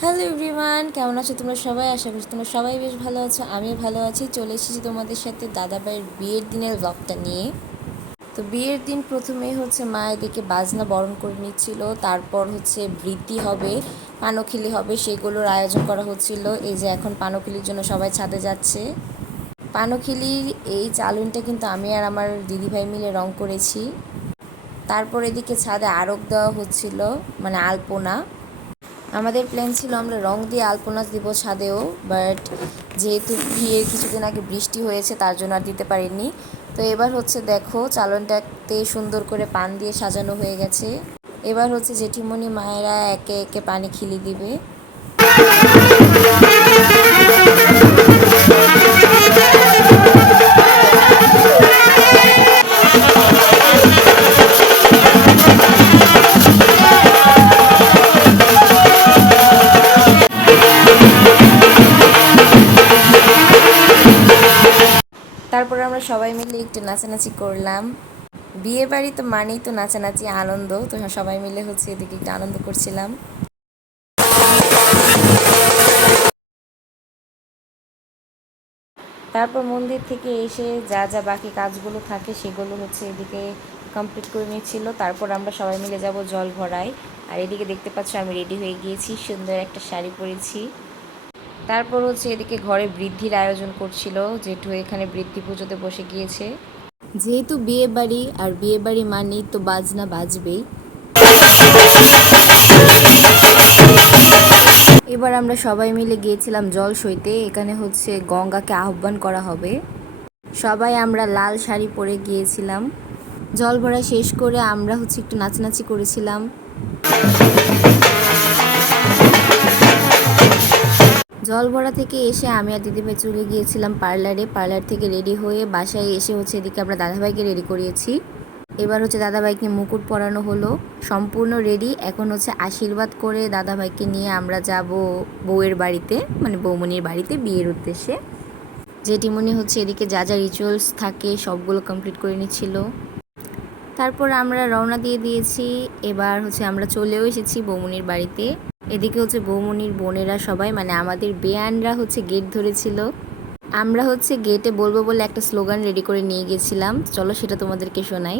Hello everyone কেমন আছো তোমরা সবাই? আশা করছি তোমরা সবাই বেশ ভালো আছো। আমিও ভালো আছি। চলে এসেছি তোমাদের সাথে দাদাভাইয়ের বিয়ের দিনের ব্লগটা নিয়ে। তো বিয়ের দিন প্রথমে হচ্ছে মা এদিকে বাজনা বরণ করে নিচ্ছিল। তারপর হচ্ছে বৃদ্ধি হবে, পানখিলি হবে, সেগুলোর আয়োজন করা হচ্ছিল। এই যে এখন পানখিলির জন্য সবাই ছাদে যাচ্ছে। পানখিলির এই চালুনটা কিন্তু আমি আর আমার দিদিভাই মিলে রং করেছি। তারপর এদিকে ছাদে আরক দেওয়া হচ্ছিল মানে আলপনা। আমাদের প্ল্যান ছিল আমরা রং দিয়ে আলপনা দিব ছাদেও বাট যেহেতু বিয়ের কিছুদিন আগে বৃষ্টি হয়েছে, তার জন্য আর দিতে পারিনি। তো এবার হচ্ছে দেখো চালনটাতে সুন্দর করে পান দিয়ে সাজানো হয়ে গেছে। এবার হচ্ছে জেঠিমণি মায়েরা একে একে পানি খিলি দিবে। তারপর আমরা সবাই মিলে একটু নাচানাচি করলাম। বিয়ে বাড়ি তো মানেই তো নাচানাচি, আনন্দ। তো সবাই মিলে হচ্ছে এদিকে একটু আনন্দ করছিলাম। তারপর মন্দির থেকে এসে যা যা বাকি কাজগুলো থাকে সেগুলো হচ্ছে এদিকে কমপ্লিট করে নিচ্ছিল তারপর আমরা সবাই মিলে যাব জল ভরাই আর এদিকে দেখতে পাচ্ছ আমি রেডি হয়ে গিয়েছি, সুন্দর একটা শাড়ি পরেছি। তারপর হচ্ছে এদিকে ঘরে বৃদ্ধির আয়োজন করছিল, জেঠু এখানে বৃদ্ধি পুজোতে বসে গিয়েছে। যেহেতু বিয়ে বাড়ি, আর বিয়ে বাড়ি মানেই তো বাজনা বাজবেই। এবার আমরা সবাই মিলে গিয়েছিলাম জল সইতে, এখানে হচ্ছে গঙ্গাকে আহ্বান করা হবে। সবাই আমরা লাল শাড়ি পরে গিয়েছিলাম। জল ভরা শেষ করে আমরা হচ্ছে একটু নাচানাচি করেছিলাম। জল ভরা থেকে এসে আমি আর দিদিভাই চলে গিয়েছিলাম পার্লারে। পার্লার থেকে রেডি হয়ে বাসায় এসে হচ্ছে এদিকে আমরা দাদাভাইকে রেডি করিয়েছি। এবার হচ্ছে দাদাভাইকে মুকুট পরানো হলো। সম্পূর্ণ রেডি। এখন হচ্ছে আশীর্বাদ করে দাদাভাইকে নিয়ে আমরা যাব বউয়ের বাড়িতে মানে বৌমনির বাড়িতে বিয়ের উদ্দেশ্যে। জেঠিমণি হচ্ছে এদিকে যা যা রিচুয়ালস থাকে সবগুলো কমপ্লিট করে নিচ্ছিল। তারপর আমরা রওনা দিয়ে দিয়েছি। এবার হচ্ছে আমরা চলেও এসেছি বৌমনির বাড়িতে। এদিকে হচ্ছে বৌমনির বোনেরা সবাই মানে আমাদের বেয়ানরা হচ্ছে গেট ধরেছিল। আমরা হচ্ছে গেটে বলব বলে একটা স্লোগান রেডি করে নিয়ে গেছিলাম। চলো সেটা তোমাদেরকে শোনাই।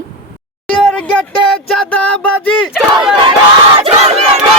বিয়ের গেটে চাঁদাবাজি! চলবে না চলবে না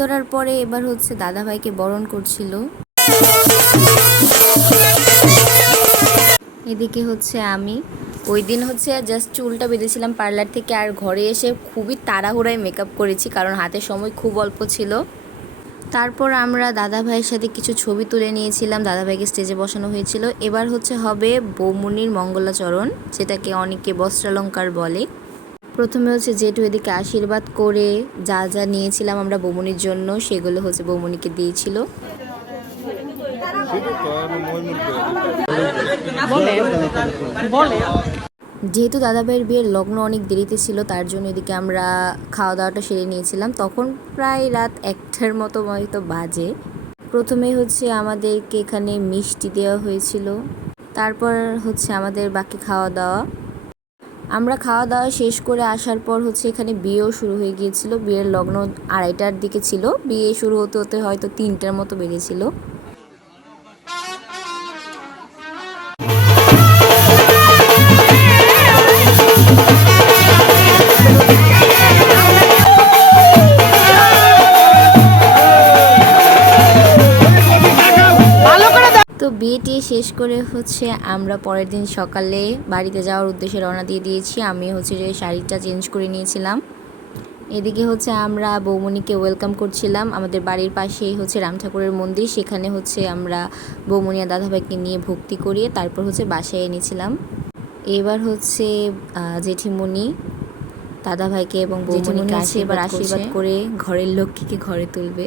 ধরার পরে এবার হচ্ছে দাদাভাইকে বরণ করছিল। এদিকে হচ্ছে আমি। ওই দিন হচ্ছে জাস্ট চুলটা বেঁধেছিলাম পার্লার থেকে আর ঘরে এসে খুবই তাড়াহুড়ায় মেকআপ করেছি কারণ হাতে সময় খুব অল্প ছিল। তারপর আমরা দাদা ভাইয়ের সাথে কিছু ছবি তুলে নিয়েছিলাম দাদা ভাইকে স্টেজে বসানো হয়েছিল। এবার হচ্ছে হবে বৌমুনির মঙ্গলাচরণ, যেটাকে অনেকে বস্ত্রালঙ্কার বলে। প্রথমে হচ্ছে জেঠু এদিকে আশীর্বাদ করে যা যা নিয়েছিলাম আমরা বৌমনির জন্য, সেগুলো হচ্ছে বৌমনিকে দিয়েছিল। যেহেতু দাদাভাইয়ের বিয়ের লগ্ন অনেক দেরিতে ছিল, তার জন্য এদিকে আমরা খাওয়া দাওয়াটা সেরে নিয়েছিলাম। তখন প্রায় রাত একটার মতো হয়তো বাজে। প্রথমে হচ্ছে আমাদেরকে এখানে মিষ্টি দেওয়া হয়েছিল, তারপর হচ্ছে আমাদের বাকি খাওয়া দাওয়া আমরা খাওয়া দাওয়া শেষ করে আসার পর হচ্ছে এখানে বিয়েও শুরু হয়ে গিয়েছিল। বিয়ের লগ্ন আড়াইটার দিকে ছিল। বিয়ে শুরু হতে হতে হয়তো তিনটার মতো বেরিয়েছিল বিয়েটি শেষ করে হচ্ছে আমরা পরের দিন সকালে বাড়িতে যাওয়ার উদ্দেশ্যে রওনা দিয়ে দিয়েছি। আমি হচ্ছে যে শাড়িটা চেঞ্জ করে নিয়েছিলাম। এদিকে হচ্ছে আমরা বৌমণিকে ওয়েলকাম করছিলাম। আমাদের বাড়ির পাশেই হচ্ছে রাম ঠাকুরের মন্দির। সেখানে হচ্ছে আমরা বৌমণি আর দাদাভাইকে নিয়ে ভক্তি করিয়ে তারপর হচ্ছে বাসায় এনেছিলাম। এবার হচ্ছে জেঠিমণি দাদাভাইকে এবং আছে এবার আশীর্বাদ করে ঘরের লক্ষ্মীকে ঘরে তুলবে।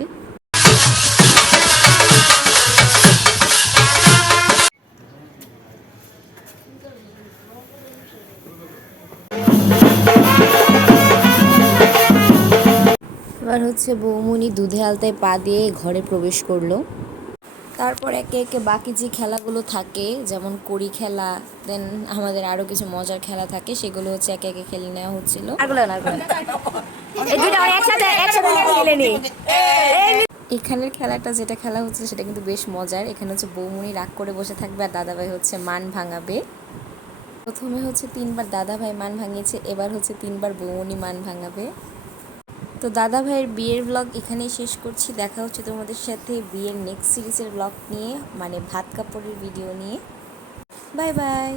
এবার হচ্ছে বৌমনি দুধে আলতায় পা দিয়ে ঘরে প্রবেশ করল। তারপর একে একে বাকি যে খেলাগুলো থাকে যেমন কড়ি খেলা দেন আমাদের আরও কিছু মজার খেলা থাকে সেগুলো হচ্ছে একে একে খেলে নেওয়া হচ্ছিল। এই একসাথে একসাথে খেলে নি এখানের খেলাটা যেটা খেলা হচ্ছে সেটা কিন্তু বেশ মজার। এখানে হচ্ছে বৌমনি রাগ করে বসে থাকবে আর দাদাভাই হচ্ছে মান ভাঙাবে। প্রথমে হচ্ছে তিনবার দাদাভাই মান ভাঙিয়েছে এবার হচ্ছে তিনবার বৌমনি মান ভাঙাবে। তো দাদা ভাইয়ের বিয়ের ব্লগ এখানেই শেষ করছি। দেখা হচ্ছে তোমাদের সাথে বিয়ের নেক্সট সিরিজের ব্লগ নিয়ে মানে ভাত কাপড়ের ভিডিও নিয়ে। Bye bye